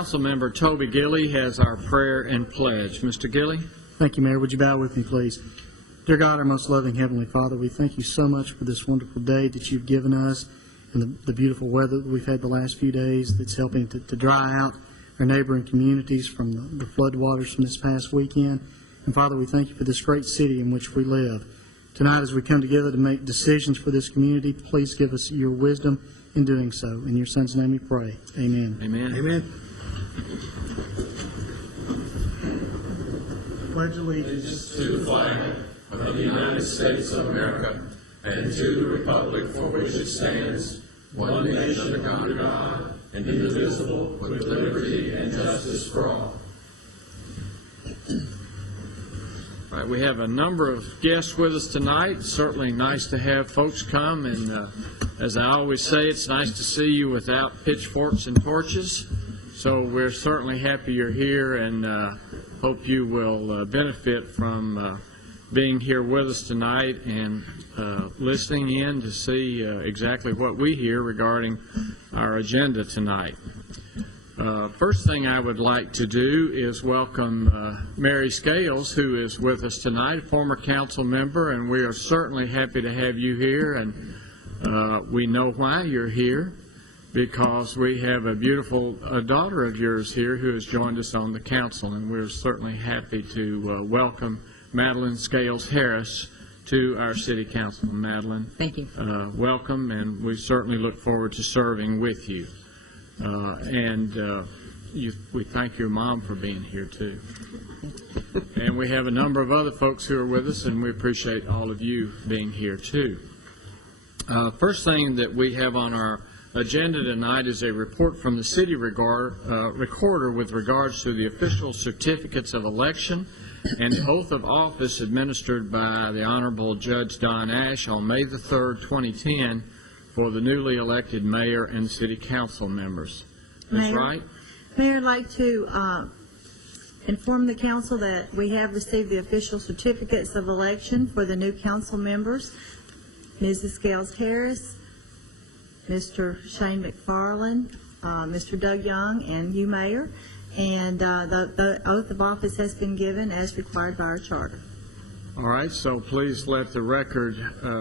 Councilmember Toby Gilley has our prayer and pledge. Mr. Gilley? Thank you, Mayor. Would you bow with me, please? Dear God, our most loving Heavenly Father, we thank you so much for this wonderful day that you've given us and the beautiful weather that we've had the last few days that's helping to dry out our neighboring communities from the floodwaters from this past weekend. And Father, we thank you for this great city in which we live. Tonight, as we come together to make decisions for this community, please give us your wisdom in doing so. In your Son's name we pray. Amen. Amen. Amen. Pledge allegiance Allegiance to the flag of the United States of America and to the republic for which it stands, one nation under God, indivisible, with liberty and justice for all. All right, we have a number of guests with us tonight. Certainly nice to have folks come, and as I always say, it's nice to see you without pitchforks and torches. So we're certainly happy you're here, and hope you will benefit from being here with us tonight and listening in to see exactly what we hear regarding our agenda tonight. First thing I would like to do is welcome Mary Scales, who is with us tonight, a former council member, and we are certainly happy to have you here, and we know why you're here, because we have a beautiful daughter of yours here who has joined us on the council, and we're certainly happy to welcome Madeline Scales Harris to our city council. Madeline, thank you. Welcome, and we certainly look forward to serving with you. We thank your mom for being here too. And we have a number of other folks who are with us, and we appreciate all of you being here too. First thing that we have on our agenda tonight is a report from the city recorder with regards to the official certificates of election and oath of office administered by the Honorable Judge Don Ash on May the 3rd, 2010, for the newly elected mayor and city council members. Ms. Wright? Mayor, I'd like to inform the council that we have received the official certificates of election for the new council members, Mrs. Scales Harris, Mr. Shane McFarland, Mr. Doug Young, and you, Mayor. And the oath of office has been given as required by our charter. All right, so please let the record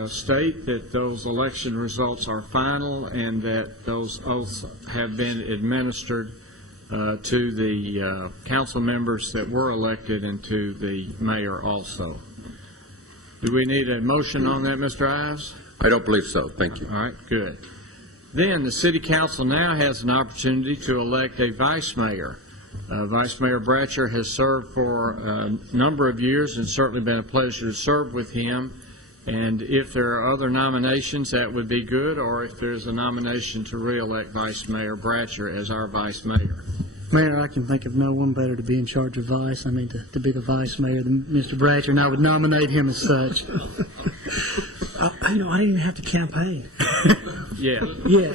state that those election results are final and that those oaths have been administered to the council members that were elected and to the mayor also. Do we need a motion on that, Mr. Ives? I don't believe so. Thank you. All right, good. Then the city council now has an opportunity to elect a vice mayor. Vice Mayor Bratcher has served for a number of years, and certainly been a pleasure to serve with him. And if there are other nominations, that would be good, or if there's a nomination to re-elect Vice Mayor Bratcher as our vice mayor. Mayor, I can think of no one better to be in charge of vice. I mean, to be the vice mayor than Mr. Bratcher, and I would nominate him as such. I didn't even have to campaign. Yeah. Yeah.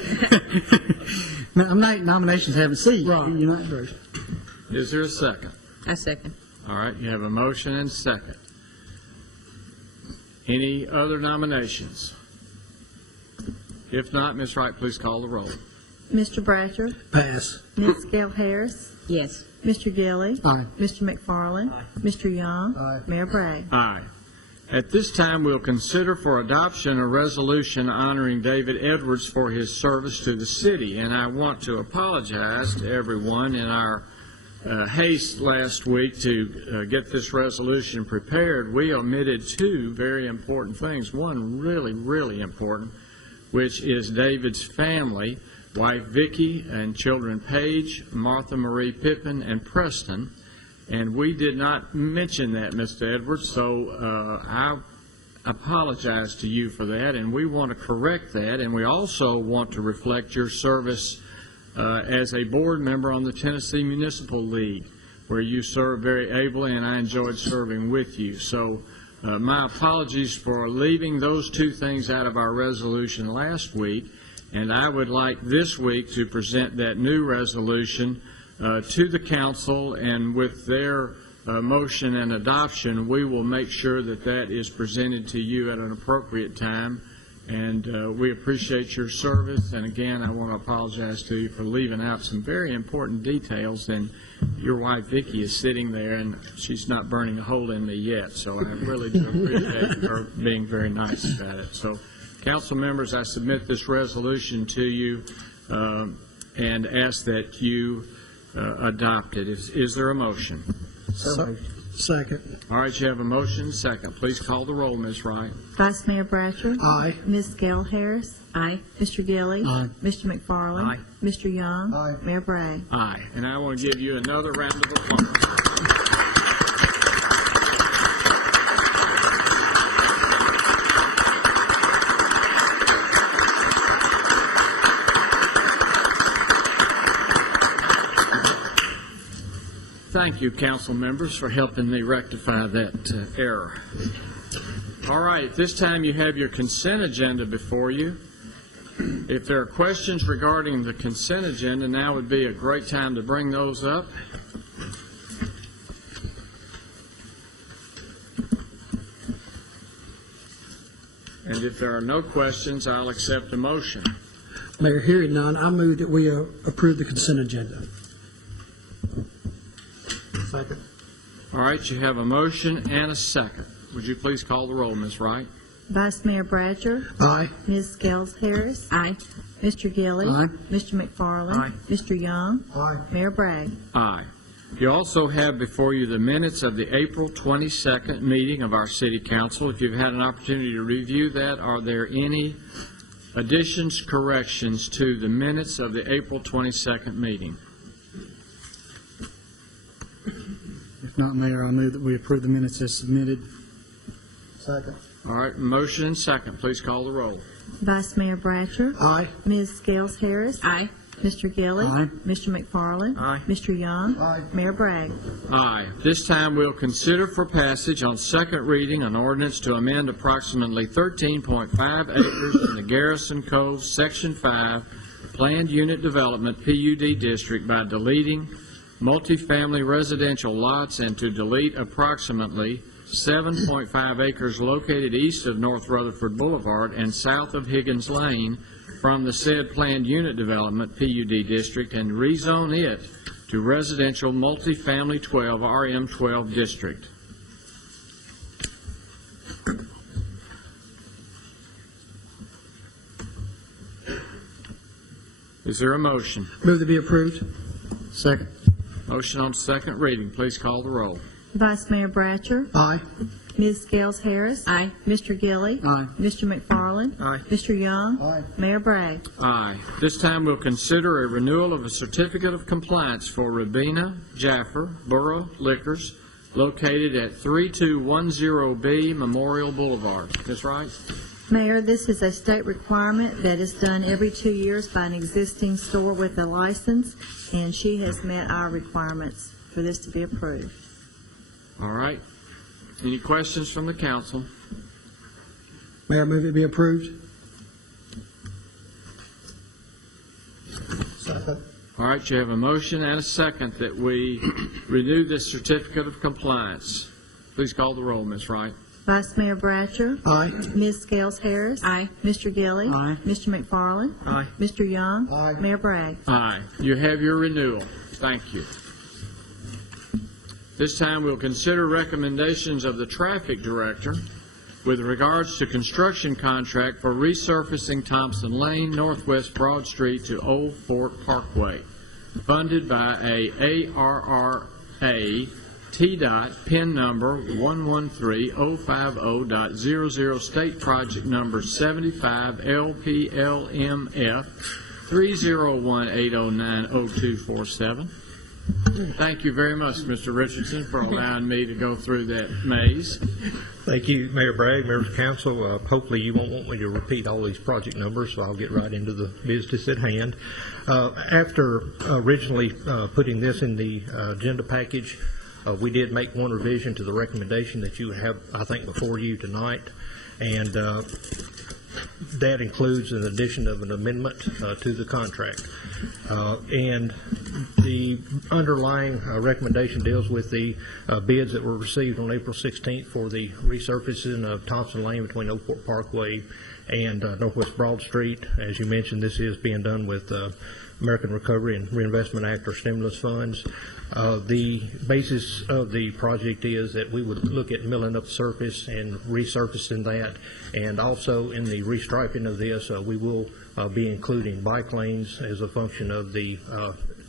Nominations have a seat. Right. You're not first. Is there a second? I second. All right, you have a motion and second. Any other nominations? If not, Ms. Wright, please call the roll. Mr. Bratcher. Pass. Ms. Scales Harris. Yes. Mr. Gilley. Aye. Mr. McFarland. Aye. Mr. Young. Aye. Mayor Bragg. Aye. At this time, we'll consider for adoption a resolution honoring David Edwards for his service to the city. And I want to apologize to everyone in our haste last week to get this resolution prepared. We omitted two very important things. One really, really important, which is David's family, wife Vicki and children Paige, Martha Marie Pippin, and Preston. And we did not mention that, Mr. Edwards, so I apologize to you for that, and we want to correct that, and we also want to reflect your service as a board member on the Tennessee Municipal League, where you served very ably, and I enjoyed serving with you. So my apologies for leaving those two things out of our resolution last week, and I would like this week to present that new resolution to the council, and with their motion and adoption, we will make sure that that is presented to you at an appropriate time And we appreciate your service. And again, I want to apologize to you for leaving out some very important details. And your wife, Vicki, is sitting there, and she's not burning a hole in me yet. So I really do appreciate her being very nice about it. So, council members, I submit this resolution to you and ask that you adopt it. Is there a motion? Second. All right, you have a motion, second. Please call the roll, Ms. Wright. Vice Mayor Bratcher. Aye. Ms. Gale Harris. Aye. Mr. Gilly. Aye. Mr. McFarland. Aye. Mr. Young. Aye. Mayor Bragg. Aye. And I want to give you another round of applause. Thank you, council members, for helping me rectify that error. All right, this time you have your consent agenda before you. If there are questions regarding the consent agenda, now would be a great time to bring those up. And if there are no questions, I'll accept a motion. Mayor, hearing none, I move that we approve the consent agenda. Second. All right, you have a motion and a second. Would you please call the roll, Ms. Wright? Vice Mayor Bratcher. Aye. Ms. Gale Harris. Aye. Mr. Gilly. Aye. Mr. McFarland. Aye. Mr. Young. Aye. Mayor Bragg. Aye. You also have before you the minutes of the April 22nd meeting of our City Council. If you've had an opportunity to review that, are there any additions, corrections to the minutes of the April 22nd meeting? If not, Mayor, I move that we approve the minutes as submitted. Second. All right, motion and second. Please call the roll. Vice Mayor Bratcher. Aye. Ms. Gale Harris. Aye. Mr. Gilly. Aye. Mr. McFarland. Aye. Mr. Young. Aye. Mayor Bragg. Aye. This time we'll consider for passage on second reading an ordinance to amend approximately 13.5 acres in the Garrison Cove, Section 5, Planned Unit Development, PUD District by deleting multifamily residential lots and to delete approximately 7.5 acres located east of North Rutherford Boulevard and south of Higgins Lane from the said planned unit development PUD district and rezone it to residential multifamily 12 RM12 district. Is there a motion? Move to be approved. Second. Motion on second reading. Please call the roll. Vice Mayor Bratcher. Aye. Ms. Gale Harris. Aye. Mr. Gilly. Aye. Mr. McFarland. Aye. Mr. Young. Aye. Mayor Bragg. Aye. This time we'll consider a renewal of a certificate of compliance for Rabina Jaffer Borough Liquors located at 3210B Memorial Boulevard. Ms. Wright? Mayor, this is a state requirement that is done every 2 years by an existing store with a license, and she has met our requirements for this to be approved. All right. Any questions from the council? Mayor, I move it be approved. Second. All right, you have a motion and a second that we renew this certificate of compliance. Please call the roll, Ms. Wright. Vice Mayor Bratcher. Aye. Ms. Scales Harris. Aye. Mr. Gilly. Aye. Mr. McFarland. Aye. Mr. Young. Aye. Mayor Bragg. Aye. You have your renewal. Thank you. This time we'll consider recommendations of the traffic director with regards to construction contract for resurfacing Thompson Lane, Northwest Broad Street to Old Fort Parkway, funded by a ARRA TDOT PIN number 113050.00 state project number 75 LPLMF 30180900247. Thank you very much, Mr. Richardson, for allowing me to go through that maze. Thank you, Mayor Bragg, members of council. Hopefully you won't want me to repeat all these project numbers, so I'll get right into the business at hand. After originally putting this in the agenda package, we did make one revision to the recommendation that you have, I think, before you tonight. And that includes an addition of an amendment to the contract. And the underlying recommendation deals with the bids that were received on April 16th for the resurfacing of Thompson Lane between Oakport Parkway and Northwest Broad Street. As you mentioned, this is being done with American Recovery and Reinvestment Act or stimulus funds. The basis of the project is that we would look at milling up the surface and resurfacing that, and also in the restriping of this, we will be including bike lanes as a function of the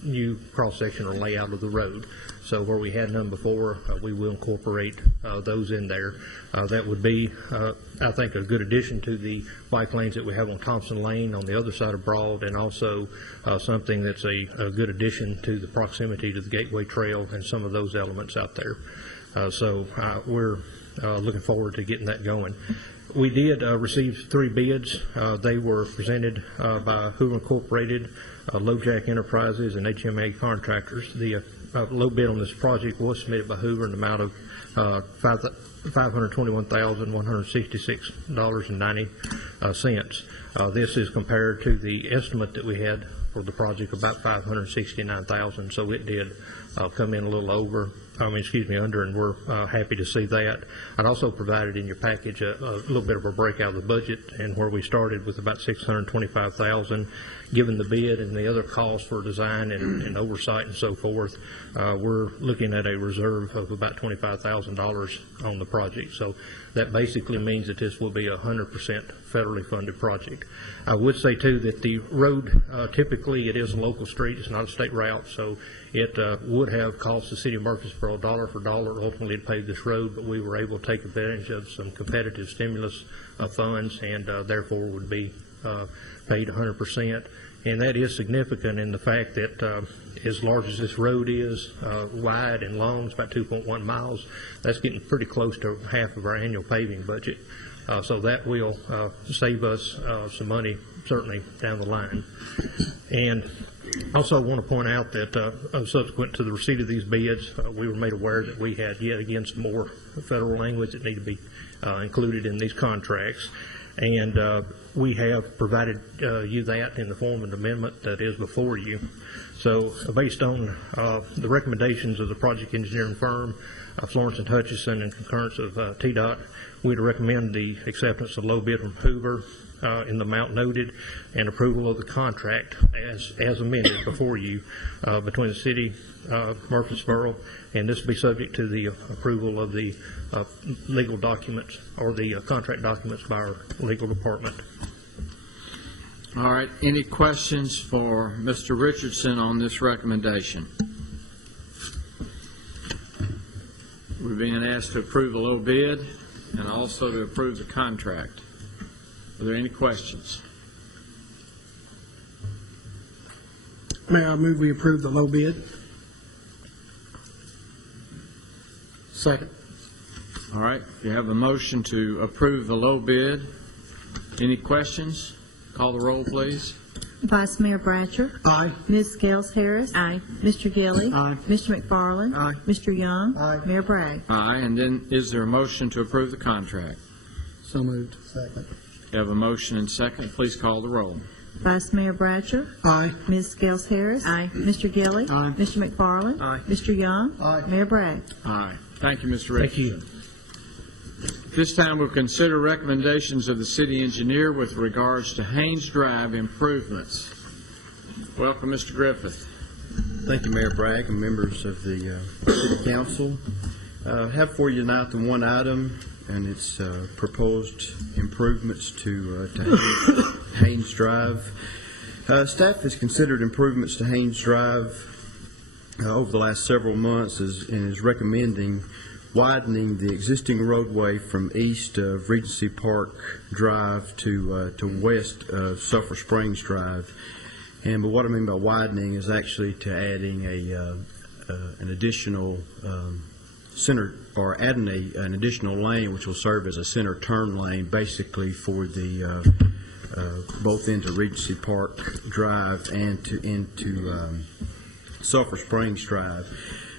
new cross-sectional layout of the road. So where we had none before, we will incorporate those in there. That would be, I think, a good addition to the bike lanes that we have on Thompson Lane on the other side of Broad, and also something that's a good addition to the proximity to the Gateway Trail and some of those elements out there. So we're looking forward to getting that going. We did receive 3 bids. They were presented by Hoover Incorporated, LoJack Enterprises, and HMA Contractors. The low bid on this project was submitted by Hoover in the amount of $521,166.90. This is compared to the estimate that we had for the project, about $569,000. So it did come in a little under, and we're happy to see that. I'd also provided in your package a little bit of a breakout of the budget, and where we started with about $625,000. Given the bid and the other costs for design and oversight and so forth, we're looking at a reserve of about $25,000 on the project. So that basically means that this will be a 100% federally funded project. I would say too that the road, typically it is a local street, it's not a state route, so it would have cost the city of Murfreesboro dollar for dollar ultimately to pave this road, but we were able to take advantage of some competitive stimulus funds, and therefore would be paid 100%. And that is significant in the fact that as large as this road is, wide and long, it's about 2.1 miles, that's getting pretty close to half of our annual paving budget. So that will save us some money, certainly, down the line. And also I want to point out that subsequent to the receipt of these bids, we were made aware that we had yet again some more federal language that need to be included in these contracts. And we have provided you that in the form of an amendment that is before you. So based on the recommendations of the project engineering firm, Florence and Hutchison, and concurrence of TDOT, we'd recommend the acceptance of low bid from Hoover in the amount noted, and approval of the contract as amended before you between the city of Murfreesboro, and this will be subject to the approval of the legal documents or the contract documents by our legal department. All right. Any questions for Mr. Richardson on this recommendation? We're being asked to approve a low bid and also to approve the contract. Are there any questions? Mayor, I move we approve the low bid. Second. All right. You have a motion to approve the low bid. Any questions? Call the roll, please. Vice Mayor Bratcher. Aye. Ms. Scales Harris. Aye. Mr. Gilly. Aye. Mr. McFarland. Aye. Mr. Young. Aye. Mayor Bragg. Aye. And then is there a motion to approve the contract? So moved. Second. You have a motion and second. Please call the roll. Vice Mayor Bratcher. Aye. Ms. Scales Harris. Aye. Mr. Gilly. Aye. Mr. McFarland. Aye. Mr. Young. Aye. Mayor Bragg. Aye. Thank you, Mr. Thank you. Richardson. This time we'll consider recommendations of the city engineer with regards to Haynes Drive improvements. Welcome, Mr. Griffith. Thank you, Mayor Bragg and members of the City Council. I have for you tonight the one item, and it's proposed improvements to Haynes Drive. Staff has considered improvements to Haynes Drive over the last several months and is recommending widening the existing roadway from east of Regency Park Drive to west of Sulphur Springs Drive. And but what I mean by widening is actually to adding an additional center, or adding an additional lane which will serve as a center turn lane, basically for the both into Regency Park Drive and into Sulphur Springs Drive.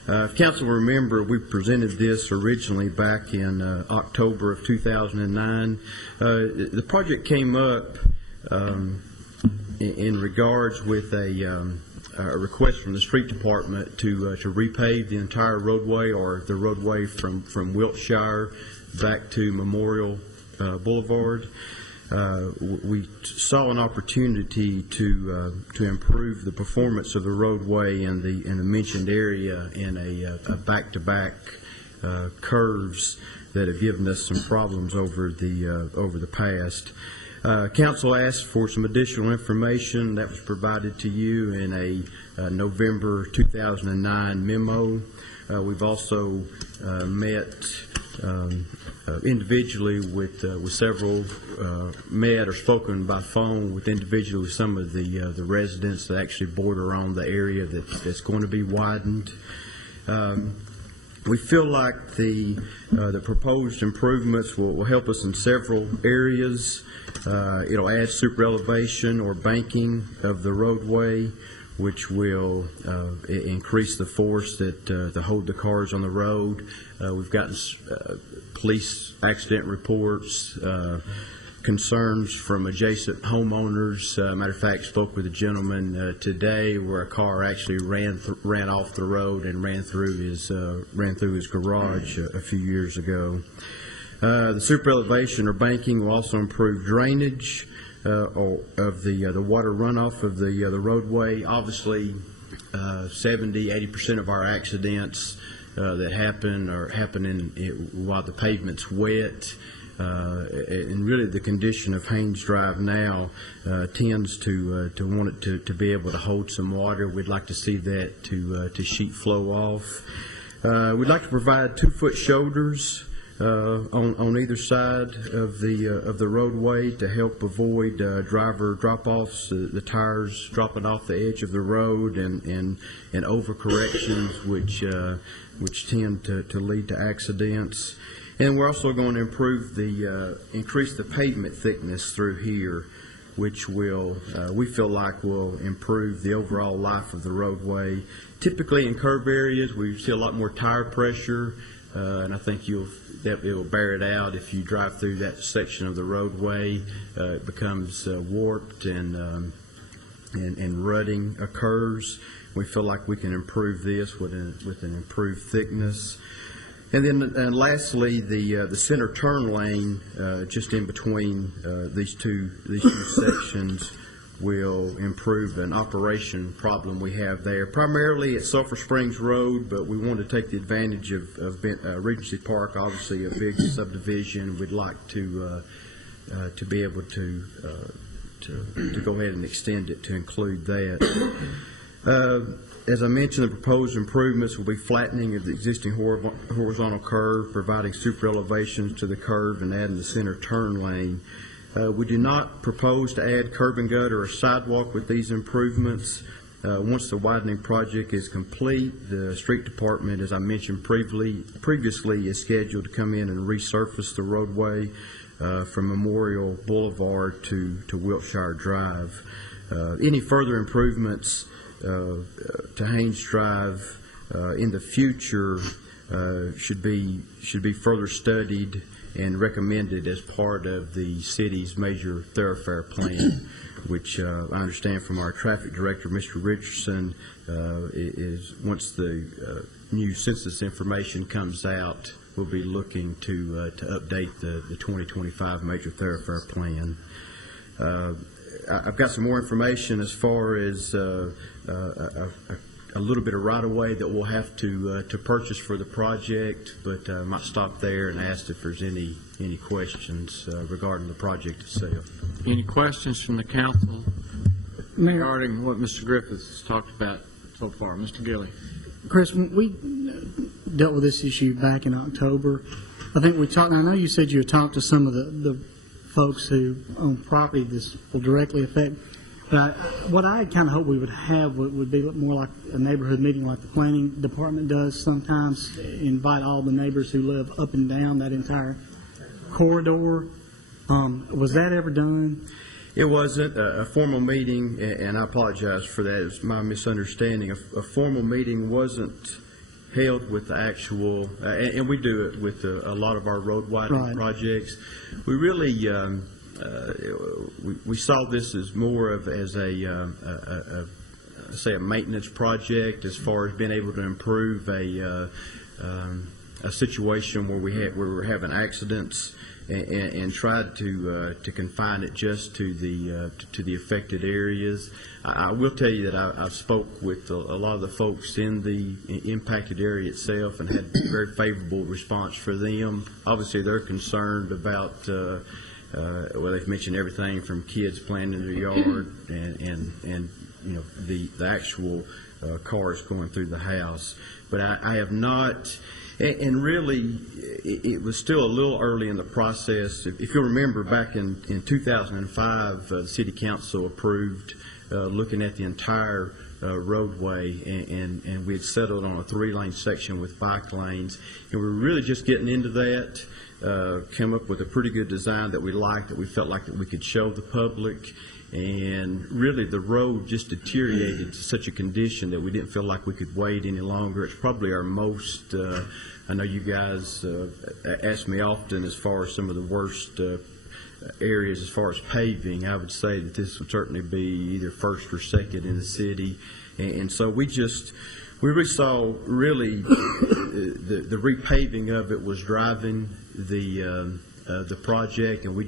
If council will remember, we presented this originally back in October of 2009. The project came up in regards with a request from the street department to repave the entire roadway, or the roadway from Wiltshire back to Memorial Boulevard. We saw an opportunity to improve the performance of the roadway in the mentioned area in a back-to-back curves that have given us some problems over the past. Council asked for some additional information that was provided to you in a November 2009 memo. We've also met individually with several, met or spoken by phone with individually with some of the residents that actually border on the area that's going to be widened. We feel like the proposed improvements will help us in several areas. It'll add super elevation or banking of the roadway, which will increase the force that hold the cars on the road. We've gotten police accident reports, concerns from adjacent homeowners. Matter of fact, spoke with a gentleman today where a car actually ran off the road and ran through his garage a few years ago. The super elevation or banking will also improve drainage of the water runoff of the roadway. Obviously, 70-80% of our accidents that happen are happening while the pavement's wet. And really the condition of Haynes Drive now tends to want it to be able to hold some water. We'd like to see that to sheet flow off. We'd like to provide 2-foot shoulders on either side of the roadway to help avoid driver drop-offs, the tires dropping off the edge of the road, and overcorrections, which tend to lead to accidents. And we're also going to increase the pavement thickness through here, which will, we feel like will improve the overall life of the roadway. Typically in curve areas, we see a lot more tire pressure, and I think it will bear it out if you drive through that section of the roadway. It becomes warped and rutting occurs. We feel like we can improve this with an improved thickness. And then lastly, the center turn lane just in between these two sections will improve an operation problem we have there. Primarily at Sulphur Springs Road, but we want to take the advantage of Regency Park, obviously a big subdivision. We'd like to be able to go ahead and extend it to include that. As I mentioned, the proposed improvements will be flattening of the existing horizontal curve, providing super elevations to the curve, and adding the center turn lane. We do not propose to add curb and gutter or sidewalk with these improvements. Once the widening project is complete, the street department, as I mentioned previously, is scheduled to come in and resurface the roadway from Memorial Boulevard to Wiltshire Drive. Any further improvements to Haynes Drive in the future should be further studied and recommended as part of the city's major thoroughfare plan, which I understand from our traffic director, Mr. Richardson, is once the new census information comes out, we'll be looking to update the 2025 major thoroughfare plan. I've got some more information as far as a little bit of right-of-way that we'll have to purchase for the project, but I might stop there and ask if there's any questions regarding the project itself. Any questions from the council regarding what Mr. Griffiths has talked about so far? Mr. Gilley. Chris, when we dealt with this issue back in October, I think we talked, and I know you said you had talked to some of the folks who own property this will directly affect. But what I kind of hope we would have would be more like a neighborhood meeting like the planning department does sometimes, invite all the neighbors who live up and down that entire corridor. Was that ever done? It wasn't a formal meeting, and I apologize for that. It was my misunderstanding. A formal meeting wasn't held with the actual, and we do it with a lot of our road widening Right. projects. We really, we saw this as more of as say a maintenance project as far as being able to improve a situation where we were having accidents, and tried to confine it just to the affected areas. I will tell you that I've spoke with a lot of the folks in the impacted area itself and had very favorable response for them. Obviously, they're concerned about well, they've mentioned everything from kids playing in their yard and you know the actual cars going through the house. But I have not. And really, it was still a little early in the process. If you remember, back in 2005, the City Council approved looking at the entire roadway, and we had settled on a 3-lane section with bike lanes. And we were really just getting into that, came up with a pretty good design that we liked, that we felt like that we could show the public. And really, the road just deteriorated to such a condition that we didn't feel like we could wait any longer. It's probably our most, I know you guys ask me often as far as some of the worst areas as far as paving. I would say that this would certainly be either first or second in the city. And so we really saw really the repaving of it was driving the project, and we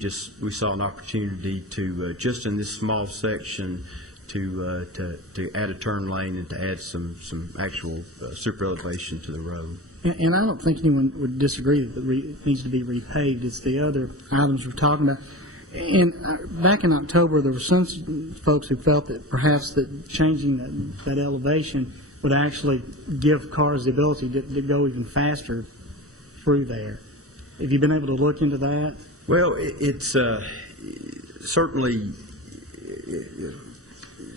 saw an opportunity to just in this small section to add a turn lane and to add some actual super elevation to the road. And I don't think anyone would disagree that it needs to be repaved. It's the other items we're talking about. And back in October, there were some folks who felt that perhaps that changing that elevation would actually give cars the ability to go even faster through there. Have you been able to look into that? Well, it's certainly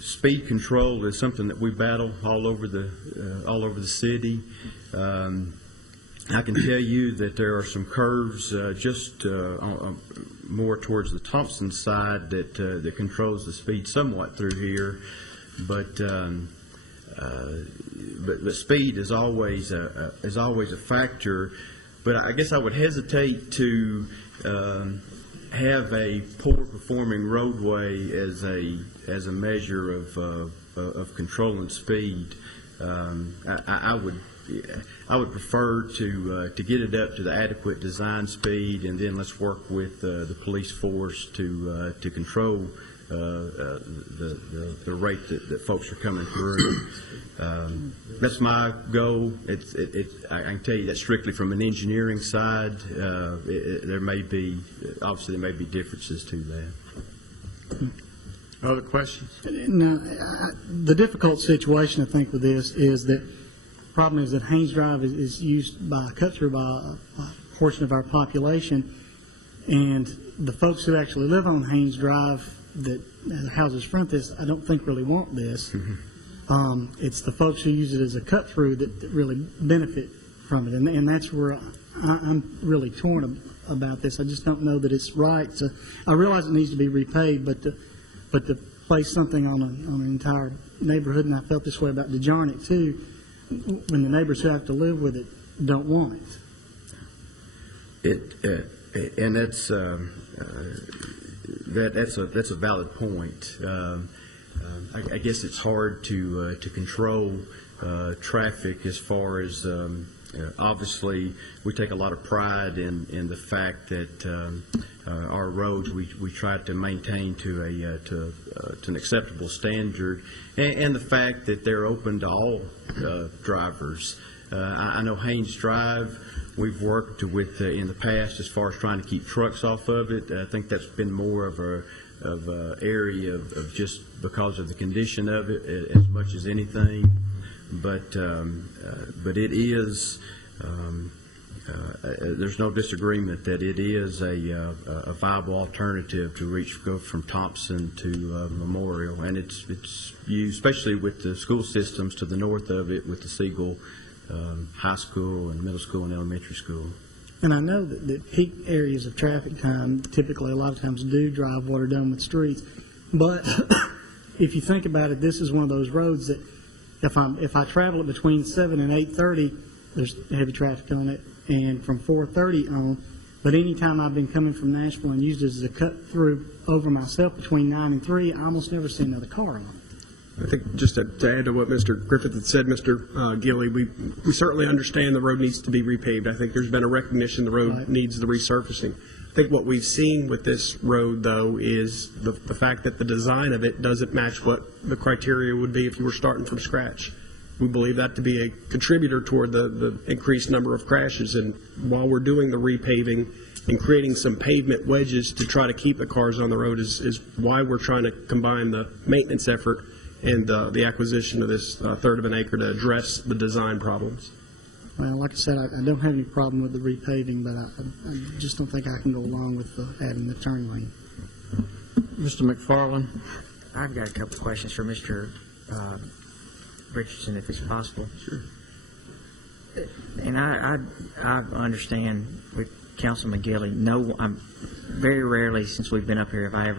speed control is something that we battle all over the city. I can tell you that there are some curves just more towards the Thompson side that controls the speed somewhat through here, but speed is always a factor. But I guess I would hesitate to have a poor performing roadway as a measure of controlling speed. I would prefer to get it up to the adequate design speed, and then let's work with the police force to control the rate that folks are coming through. That's my goal. I can tell you that strictly from an engineering side, there may be differences to that. Other questions? Now, the difficult situation, I think, with this is that the problem is that Haynes Drive is used by cut-through by a portion of our population, and the folks who actually live on Haynes Drive that houses front this, I don't think really want this. It's the folks who use it as a cut-through that really benefit from it, and that's where I'm really torn about this. I just don't know that it's right. So I realize it needs to be repaved, but to place something on an entire neighborhood, and I felt this way about DeJarnick too, when the neighbors who have to live with it don't want it. And that's a valid point. I guess it's hard to control traffic as far as obviously we take a lot of pride in the fact that our roads we try to maintain to an acceptable standard, and the fact that they're open to all drivers. I know Haynes Drive, we've worked with in the past as far as trying to keep trucks off of it. I think that's been more of a area of just because of the condition of it as much as anything. But it is there's no disagreement that it is a viable alternative to go from Thompson to Memorial, and it's used especially with the school systems to the north of it with the Siegel high school and middle school and elementary school. And I know that peak areas of traffic time typically a lot of times do drive water dome with streets, but if you think about it, this is one of those roads that if I travel it between 7 and 8:30, there's heavy traffic on it, and from 4:30 on. But anytime I've been coming from Nashville and used it as a cut through over myself between 9 and 3, I almost never see another car on it. I think just to add to what Mr. Griffith had said, Mr. Gilly, we certainly understand the road needs to be repaved. I think there's been a recognition the road Right. needs the resurfacing. I think what we've seen with this road, though, is the fact that the design of it doesn't match what the criteria would be if you were starting from scratch. We believe that to be a contributor toward the increased number of crashes. And while we're doing the repaving and creating some pavement wedges to try to keep the cars on the road is why we're trying to combine the maintenance effort and the acquisition of this third of an acre to address the design problems. Well, like I said, I don't have any problem with the repaving, but I just don't think I can go along with adding the turn lane. Mr. McFarland? I've got a couple of questions for Mr. Richardson, if it's possible. Sure. And I understand with Councilman Gilly, I'm very rarely since we've been up here have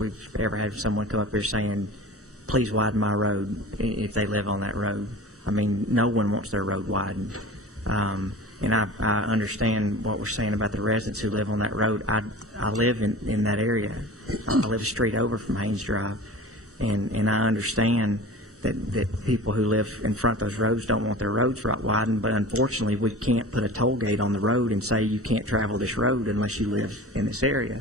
we've ever had someone come up here saying, please widen my road if they live on that road. I mean, no one wants their road widened. And I understand what we're saying about the residents who live on that road. I live in that area. I live a street over from Haynes Drive, and I understand that people who live in front of those roads don't want their roads widened, but unfortunately we can't put a toll gate on the road and say you can't travel this road unless you live in this area.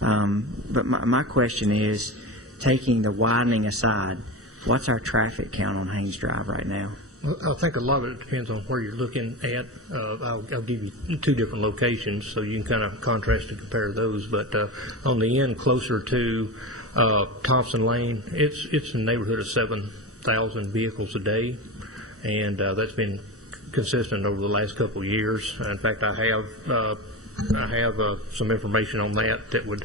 But my question is, taking the widening aside, what's our traffic count on Haynes Drive right now? Well, I think a lot of it depends on where you're looking at. I'll give you two different locations so you can kind of contrast and compare those. But on the end closer to Thompson Lane, it's in the neighborhood of 7,000 vehicles a day, and that's been consistent over the last couple of years. In fact, I have some information on that would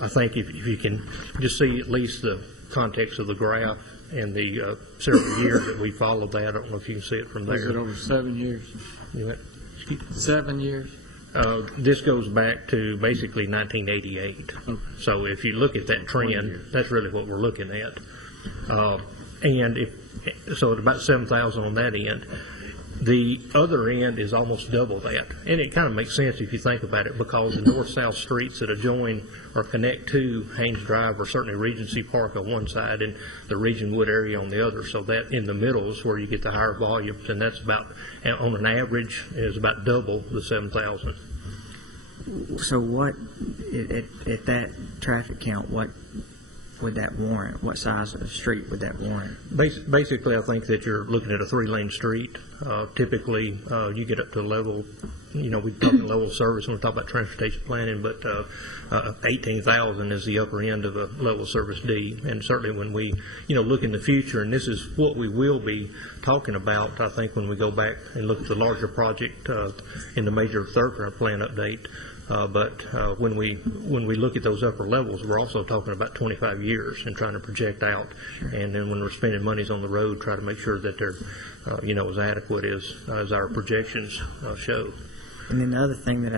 I think if you can just see at least the context of the graph and the several years that we followed that. I don't know if you can see it from there. Is it over 7 years? You know, 7 years? this goes back to basically 1988. Okay. So if you look at that trend, that's really what we're looking at. And so at about 7,000 on that end. The other end is almost double that. And it kind of makes sense if you think about it, because the north-south streets that adjoin or connect to Haynes Drive are certainly Regency Park on one side and the Regionwood area on the other. So that in the middle is where you get the higher volumes, and that's about, on an average, is about double the 7,000. So what, at that traffic count, what would that warrant? What size of street would that warrant? Basically, I think that you're looking at a 3-lane street. Typically, you get up to a level, we talk level of service when we talk about transportation planning, but 18,000 is the upper end of a level of service D. And certainly when we, look in the future, and this is what we will be talking about, I think, when we go back and look at the larger project in the major thoroughfare plan update. But when we look at those upper levels, we're also talking about 25 years and trying to project out. And then when we're spending monies on the road, try to make sure that they're, as adequate as our projections show. And then the other thing that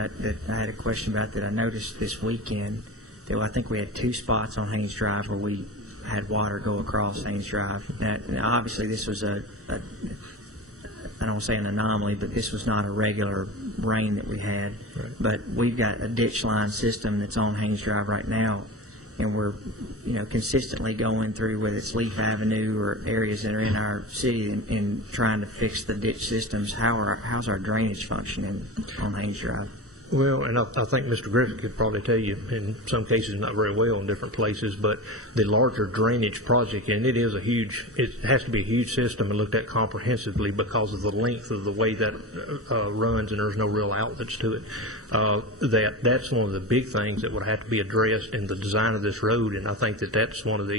I had a question about that I noticed this weekend, that I think we had 2 spots on Haynes Drive where we had water go across Haynes Drive. Now obviously this was I don't want to say an anomaly, but this was not a regular rain that we had. Right. But we've got a ditch line system that's on Haynes Drive right now, and we're, consistently going through, whether it's Leaf Avenue or areas that are in our city, and trying to fix the ditch systems. How's our drainage functioning on Haynes Drive? Well, and I think Mr. Griffith could probably tell you, in some cases not very well in different places, but the larger drainage project, and it has to be a huge system and looked at comprehensively because of the length of the way that runs, and there's no real outlets to it. That's one of the big things that would have to be addressed in the design of this road, and I think that's one of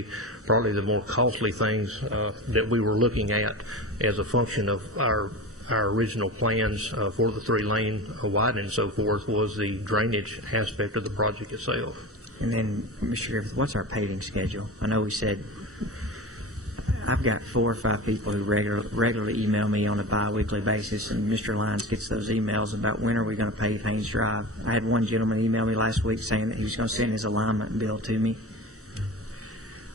probably the more costly things that we were looking at as a function of our original plans for the 3-lane widening and so forth, was the drainage aspect of the project itself. And then, Mr. Griffith, what's our paving schedule? I know we said I've got 4 or 5 people who regularly email me on a bi-weekly basis, and Mr. Lyons gets those emails about when are we going to pave Haynes Drive. I had one gentleman email me last week saying that he was going to send his alignment bill to me.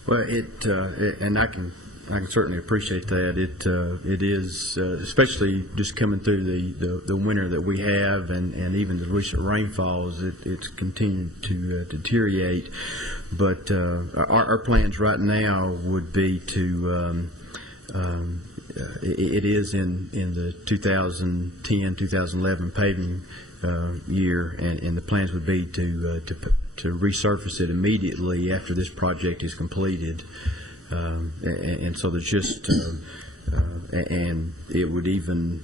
Well, and I can I can certainly appreciate that. It is, especially just coming through the winter that we have, and even the recent rainfalls, it's continued to deteriorate. But our plans right now would be to, it is in the 2010-2011 paving year, and the plans would be to resurface it immediately after this project is completed. And so there's just, and it would even,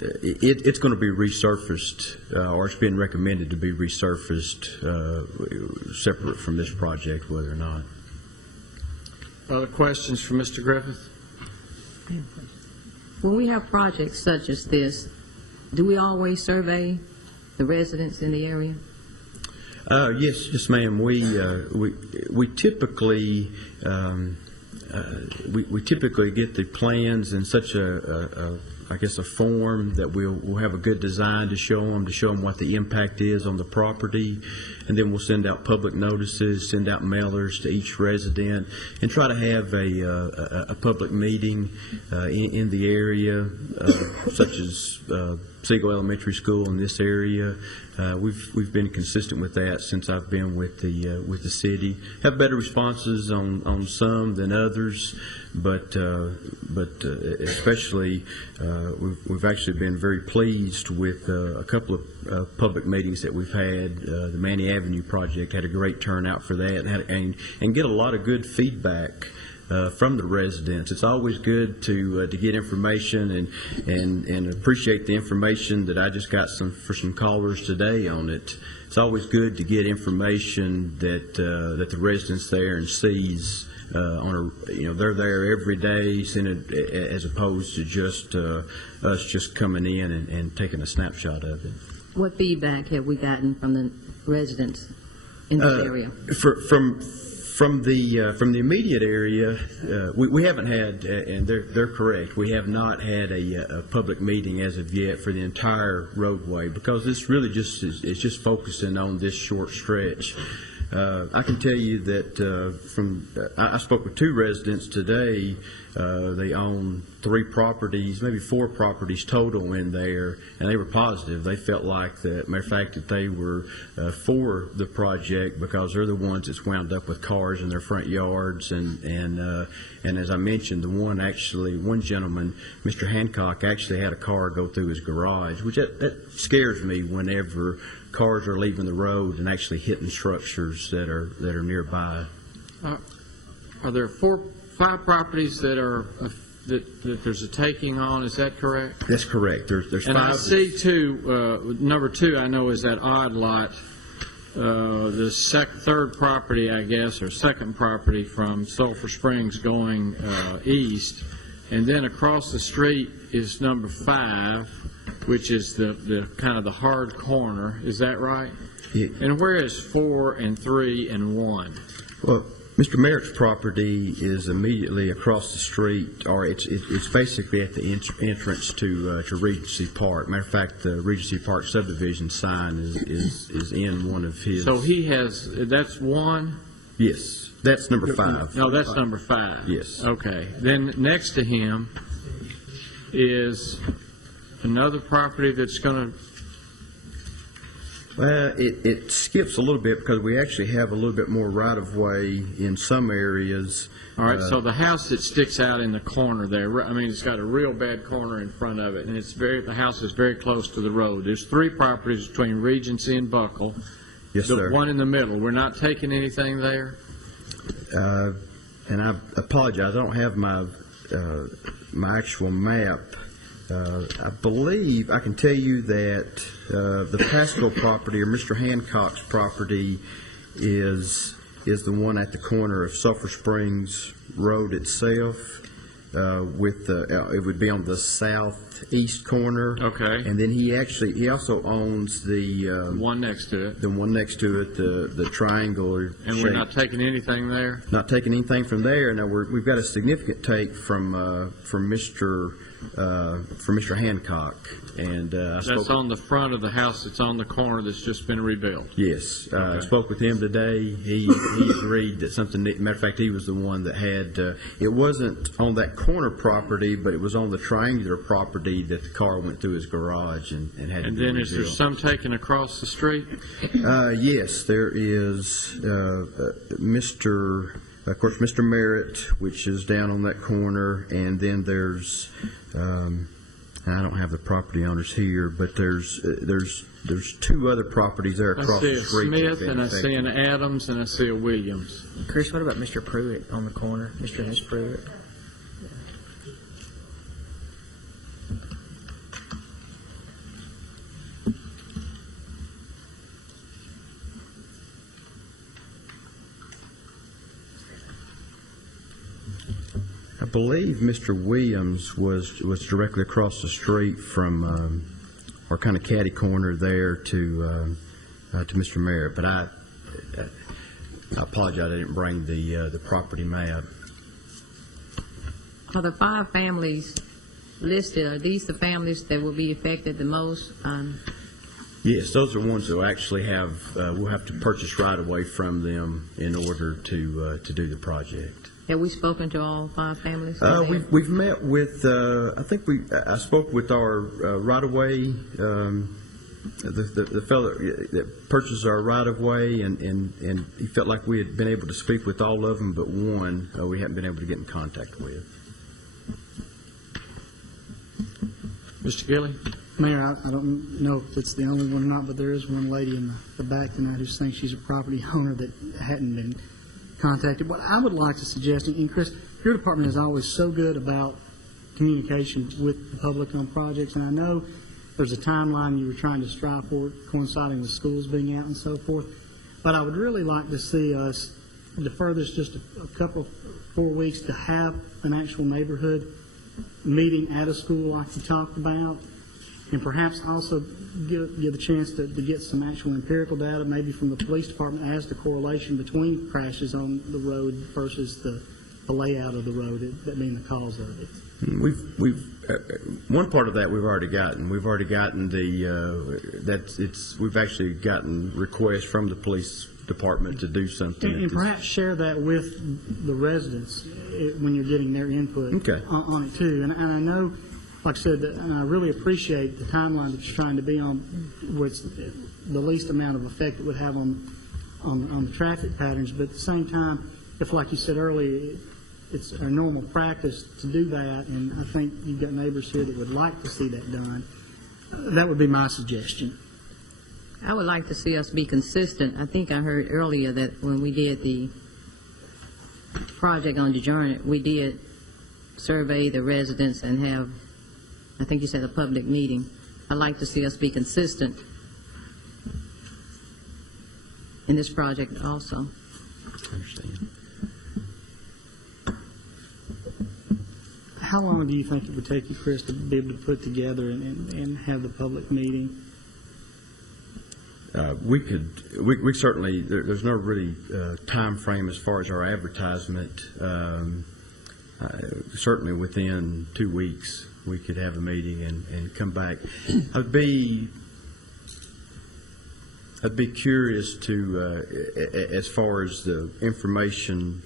it's going to be resurfaced, or it's been recommended to be resurfaced separate from this project, whether or not. Other questions for Mr. Griffith? When we have projects such as this, do we always survey the residents in the area? Yes, ma'am. We typically we typically get the plans in such I guess a form that we'll have a good design to show them what the impact is on the property, and then we'll send out public notices, send out mailers to each resident, and try to have a public meeting in the area, such as Siegel Elementary School in this area. We've been consistent with that since I've been with the city. Have better responses on some than others, but especially we've actually been very pleased with a couple of public meetings that we've had. The Manny Avenue project had a great turnout for that, and get a lot of good feedback from the residents. It's always good to get information and appreciate the information that I just got for some callers today on it. It's always good to get information that the residents there and sees they're there every day, as opposed to just us just coming in and taking a snapshot of it. What feedback have we gotten from the residents in this area? From the immediate area, we haven't had, and they're correct, we have not had a public meeting as of yet for the entire roadway, because this really is just focusing on this short stretch. I can tell you that I spoke with 2 residents today. They own 3 properties, maybe 4 properties total in there, and they were positive. They felt like that, matter of fact, that they were for the project because they're the ones that's wound up with cars in their front yards, and as I mentioned, one gentleman, Mr. Hancock, actually had a car go through his garage, which that scares me whenever cars are leaving the road and actually hitting structures that are nearby. Are there 5 properties that that there's a taking on? Is that correct? That's correct. There's 5. And I see number 2. I know is that odd lot. The third property, I guess, or second property from Sulphur Springs going east, and then across the street is number 5, which is the kind of the hard corner. Is that right? Yeah. And where is 4 and 3 and 1? Well, Mr. Merritt's property is immediately across the street, or it's basically at the entrance to Regency Park. Matter of fact, the Regency Park subdivision sign is in one of his. So that's 1? Yes, that's number 5. No, that's number 5. Yes. Okay. Then next to him is another property that's going to. It skips a little bit because we actually have a little bit more right-of-way in some areas. All right, so the house that sticks out in the corner there, I mean, it's got a real bad corner in front of it, and the house is very close to the road. There's 3 properties between Regency and Buckle. Yes, sir. The one in the middle. We're not taking anything there? And I apologize, I don't have my actual map. I believe I can tell you that the Pasco property, or Mr. Hancock's property, is the one at the corner of Sulphur Springs Road itself. It would be on the southeast corner. Okay. And then he also owns the One next to it. the one next to it, the triangle. And we're not taking anything there? Not taking anything from there. Now we've got a significant take from Mr. for Mr. Hancock, and I spoke. That's on the front of the house that's on the corner that's just been rebuilt. Yes, I spoke with him today. He agreed that something. Matter of fact, he was the one that had. It wasn't on that corner property, but it was on the triangular property that the car went through his garage and had. And to be then is there rebuilt. some taken across the street? Yes, there is Mr. Of course, Mr. Merritt, which is down on that corner, and then there's. I don't have the property owners here, but there's two other properties there I across see the a street. that have Smith, been and I see an affected. Adams, and I see a Williams. Chris, what about Mr. Pruitt on the corner? Mr. S. Pruitt? I believe Mr. Williams was directly across the street from our kind of catty corner there to Mr. Merritt, but I apologize, I didn't bring the property map. Are the 5 families listed, are these the families that will be affected the most? Yes, those are ones that will actually have we'll have to purchase right away from them in order to do the project. Have we spoken to all 5 families? We've met with I spoke with our right of way the fellow that purchased our right of way, and he felt like we had been able to speak with all of them, but one we haven't been able to get in contact with. Mr. Gilly? Mayor, I don't know if it's the only one or not, but there is one lady in the back tonight who thinks she's a property owner that hadn't been contacted. What I would like to suggest, and Chris, your department is always so good about communication with the public on projects, and I know there's a timeline you were trying to strive for, coinciding with schools being out and so forth, but I would really like to see us defer this just a couple, 4 weeks to have an actual neighborhood meeting at a school like you talked about, and perhaps also give a chance to get some actual empirical data, maybe from the police department, as the correlation between crashes on the road versus the layout of the road, that being the cause of it. We've one part of that we've already gotten. We've already gotten we've actually gotten requests from the police department to do something. And perhaps share that with the residents when you're getting their input Okay. on it too. And I know, like I said, and I really appreciate the timeline that you're trying to be on, where it's the least amount of effect it would have on the traffic patterns. But at the same time, if, like you said earlier, it's our normal practice to do that, and I think you've got neighbors here that would like to see that done, that would be my suggestion. I would like to see us be consistent. I think I heard earlier that when we did the project on DeJarnett, we did survey the residents and have, I think you said, a public meeting. I'd like to see us be consistent in this project also. I understand. How long do you think it would take you, Chris, to be able to put together and have the public meeting? We certainly, there's no really time frame as far as our advertisement. Certainly within 2 weeks, we could have a meeting and come back. I'd be curious to, as far as the information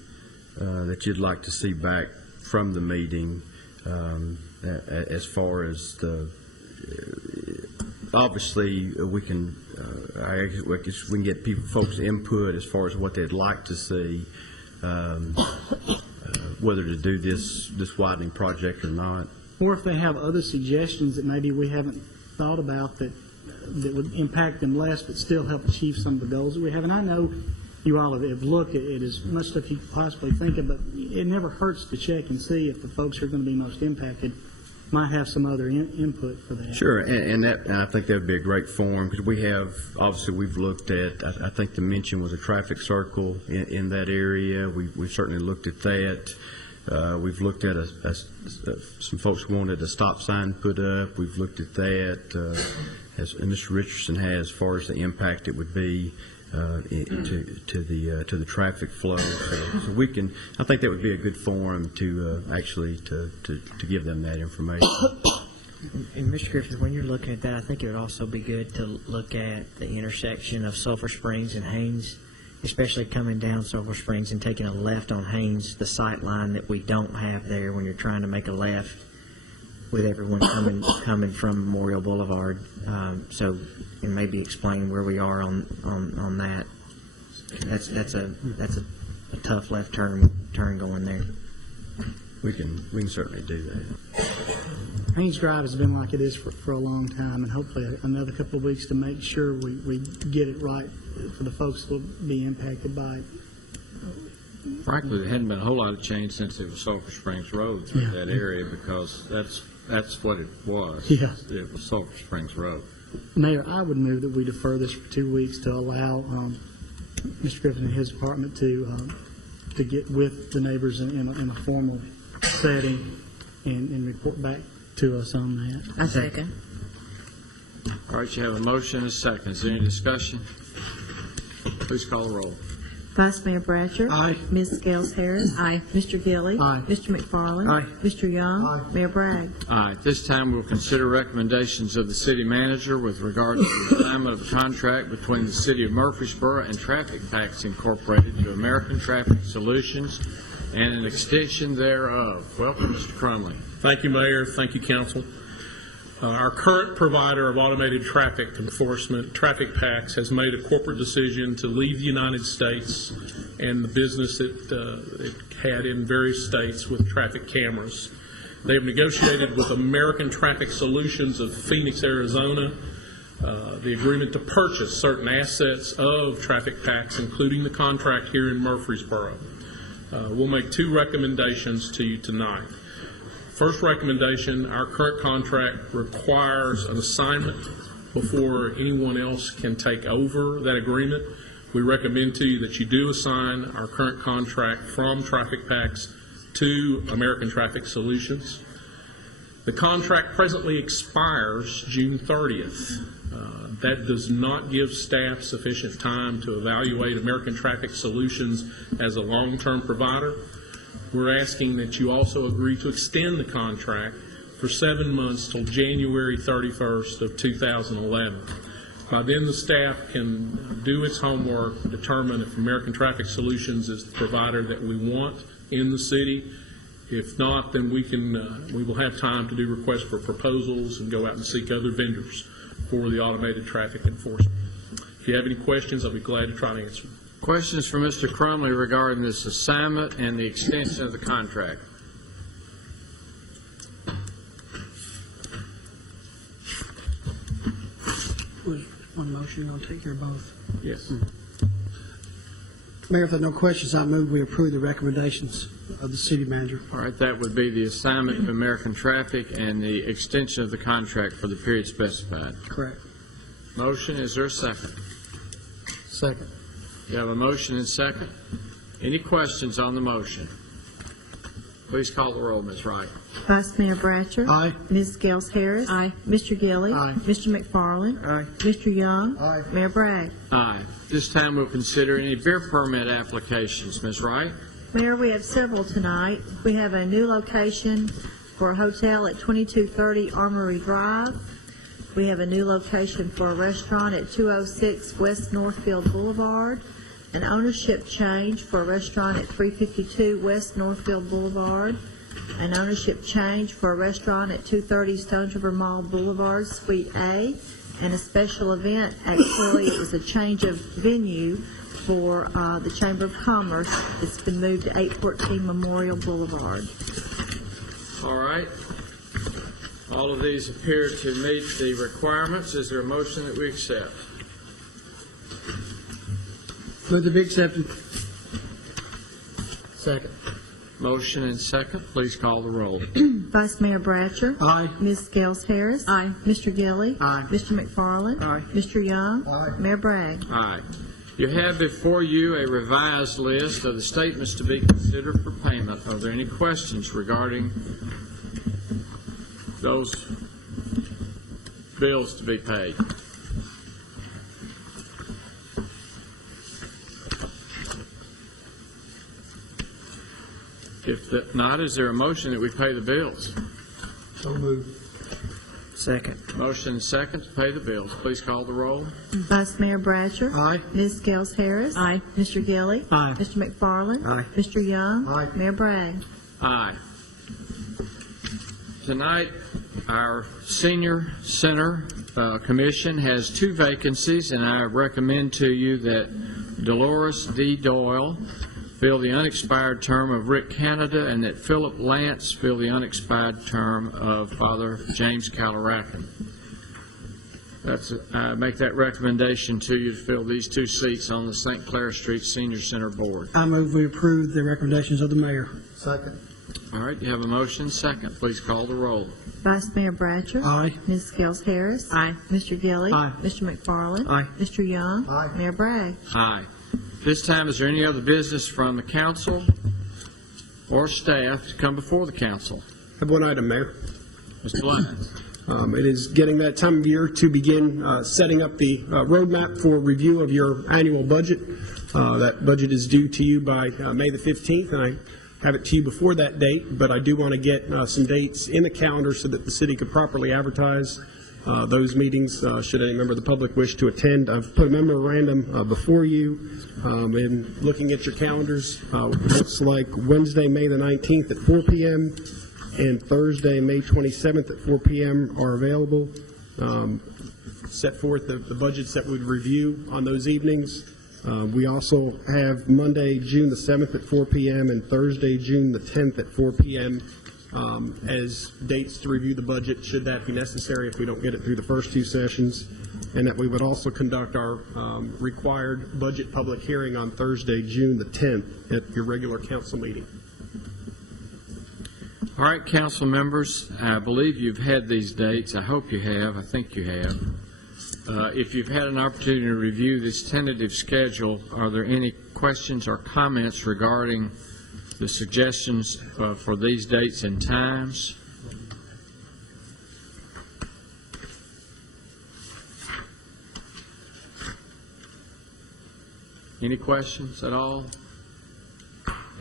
that you'd like to see back from the meeting, as far as the, obviously we can, I guess we can get folks' input as far as what they'd like to see, whether to do this widening project or not. Or if they have other suggestions that maybe we haven't thought about that would impact them less but still help achieve some of the goals that we have. And I know you all have looked at it as much stuff you could possibly think of, but it never hurts to check and see if the folks who are going to be most impacted might have some other input for that. Sure, and I think that would be a great forum, because we've looked at, I think the mention was a traffic circle in that area. We've certainly looked at that. We've looked at some folks wanted a stop sign put up. We've looked at that, as Mr. Richardson has, as far as the impact it would be to the traffic flow. So we can, I think that would be a good forum to actually to give them that information. And Mr. Griffith, when you're looking at that, I think it would also be good to look at the intersection of Sulphur Springs and Haynes, especially coming down Sulphur Springs and taking a left on Haynes, the sight line that we don't have there when you're trying to make a left with everyone coming from Memorial Boulevard. So, and maybe explain where we are on that. That's a tough left turn going there. We can certainly do that. Haynes Drive has been like it is for a long time, and hopefully another couple of weeks to make sure we get it right for the folks that will be impacted by it. Frankly, there hadn't been a whole lot of change since it was Sulphur Springs Road through that area, because that's what it was. Yeah. It was Sulphur Springs Road. Mayor, I would move that we defer this for 2 weeks to allow Mr. Griffin and his department to get with the neighbors in a formal setting and report back to us on that. I second. All right, you have a motion and a second. Is there any discussion? Please call the roll. Vice Mayor Bratcher. Aye. Ms. Scales Harris. Aye. Mr. Gilly. Aye. Mr. McFarland. Aye. Mr. Young. Aye. Mayor Bragg. Aye. At this time, we'll consider recommendations of the city manager with regard to the assignment of a contract between the city of Murfreesboro and Traffic Packs Incorporated to American Traffic Solutions and an extension thereof. Welcome, Mr. Crumley. Thank you, Mayor. Thank you, Council. Our current provider of automated traffic enforcement, Traffic Packs, has made a corporate decision to leave the United States and the business it had in various states with traffic cameras. They have negotiated with American Traffic Solutions of Phoenix, Arizona, the agreement to purchase certain assets of Traffic Packs, including the contract here in Murfreesboro. We'll make 2 recommendations to you tonight. First recommendation, our current contract requires an assignment before anyone else can take over that agreement. We recommend to you that you do assign our current contract from Traffic Packs to American Traffic Solutions. The contract presently expires June 30th. That does not give staff sufficient time to evaluate American Traffic Solutions as a long-term provider. We're asking that you also agree to extend the contract for 7 months till January 31st of 2011. By then, the staff can do its homework, determine if American Traffic Solutions is the provider that we want in the city. If not, then we will have time to do requests for proposals and go out and seek other vendors for the automated traffic enforcement. If you have any questions, I'll be glad to try to answer them. Questions for Mr. Crumley regarding this assignment and the extension of the contract? One motion, I'll take care of both. Yes. Mayor, if there are no questions, I move we approve the recommendations of the city manager. All right, that would be the assignment of American Traffic and the extension of the contract for the period specified. Correct. Motion, is there a second? Second. You have a motion and second. Any questions on the motion? Please call the roll, Ms. Wright. Vice Mayor Bratcher. Aye. Ms. Scales Harris. Aye. Mr. Gilly. Aye. Mr. McFarland. Aye. Mr. Young. Aye. Mayor Bragg. Aye. This time we'll consider any beer permit applications. Ms. Wright? Mayor, we have several tonight. We have a new location for a hotel at 2230 Armory Drive. We have a new location for a restaurant at 206 West Northfield Boulevard. An ownership change for a restaurant at 352 West Northfield Boulevard. An ownership change for a restaurant at 230 Stones River Mall Boulevard, Suite A. And a special event, actually, it was a change of venue for the Chamber of Commerce. It's been moved to 814 Memorial Boulevard. All right. All of these appear to meet the requirements. Is there a motion that we accept? Move to be accepted. Second. Motion and second. Please call the roll. Vice Mayor Bratcher. Aye. Ms. Scales Harris. Aye. Mr. Gilly. Aye. Mr. McFarland. Aye. Mr. Young. Aye. Mayor Bragg. Aye. You have before you a revised list of the statements to be considered for payment. Are there any questions regarding those bills to be paid? If not, is there a motion that we pay the bills? So moved. Second. Motion second to pay the bills. Please call the roll. Vice Mayor Bratcher. Aye. Ms. Scales Harris. Aye. Mr. Gilly. Aye. Mr. McFarland. Aye. Mr. Young. Aye. Mayor Bragg. Aye. Tonight, our Senior Center Commission has 2 vacancies, and I recommend to you that Dolores D. Doyle fill the unexpired term of Rick Canada, and that Philip Lance fill the unexpired term of Father James Calaracan. I make that recommendation to you to fill these 2 seats on the St. Clair Street Senior Center Board. I move we approve the recommendations of the mayor. Second. All right, you have a motion second. Please call the roll. Vice Mayor Bratcher. Aye. Ms. Scales Harris. Aye. Mr. Gilly. Aye. Mr. McFarland. Aye. Mr. Young. Aye. Mayor Bragg. Aye. This time, is there any other business from the council or staff to come before the council? I have one item, Mayor. Mr. Lyons. It is getting that time of year to begin setting up the roadmap for review of your annual budget. That budget is due to you by May the 15th, and I have it to you before that date, but I do want to get some dates in the calendar so that the city could properly advertise those meetings should any member of the public wish to attend. I've put a memorandum before you, and looking at your calendars, looks like Wednesday, May the 19th at 4 p.m. and Thursday, May 27th at 4 p.m. are available. Set forth the budgets that we'd review on those evenings. We also have Monday, June the 7th at 4 p.m. and Thursday, June the 10th at 4 p.m. As dates to review the budget, should that be necessary if we don't get it through the first 2 sessions. And that we would also conduct our required budget public hearing on Thursday, June the 10th at your regular council meeting. All right, council members, I believe you've had these dates. I hope you have. I think you have. If you've had an opportunity to review this tentative schedule, are there any questions or comments regarding the suggestions for these dates and times? Any questions at all?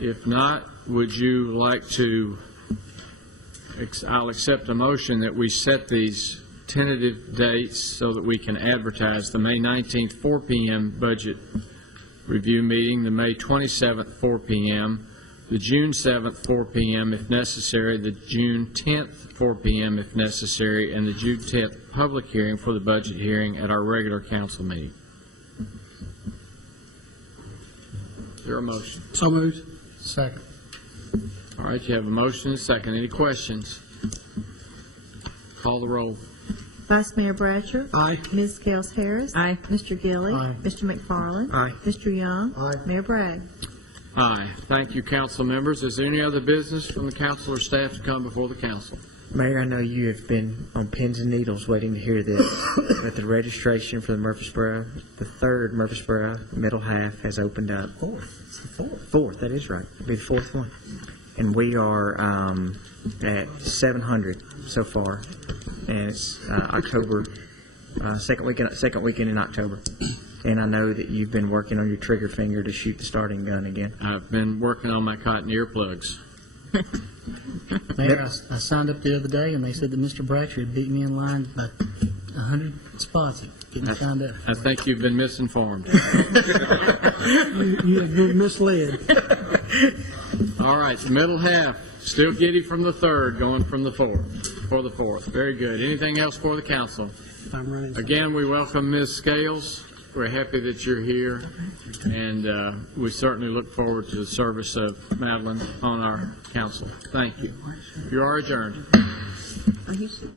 If not, would you like to, I'll accept a motion that we set these tentative dates so that we can advertise the May 19th 4 p.m. budget review meeting, the May 27th 4 p.m., the June 7th 4 p.m. if necessary, the June 10th 4 p.m. if necessary, and the June 10th public hearing for the budget hearing at our regular council meeting. Is there a motion? So moved. Second. All right, you have a motion and a second. Any questions? Call the roll. Vice Mayor Bratcher. Aye. Ms. Scales Harris. Aye. Mr. Gilly. Aye. Mr. McFarland. Aye. Mr. Young. Aye. Mayor Bragg. Aye. Thank you, council members. Is there any other business from the council or staff to come before the council? Mayor, I know you have been on pins and needles waiting to hear this, but the registration for the Murfreesboro, the 3rd Murfreesboro middle half has opened up. Fourth, that is right. It'll be the 4th one. And we are at 700 so far, and it's October, second weekend in October. And I know that you've been working on your trigger finger to shoot the starting gun again. I've been working on my cotton earplugs. Mayor, I signed up the other day, and they said that Mr. Bratcher had beat me in line by 100 spots getting signed up. I think you've been misinformed. You have been misled. All right, the middle half, still giddy from the 3rd, going from the 4th, for the 4th. Very good. Anything else for the council? I'm running. Again, we welcome Ms. Scales. We're happy that you're here, and we certainly look forward to the service of Madeline on our council. Thank you. You are adjourned. Oh, he should-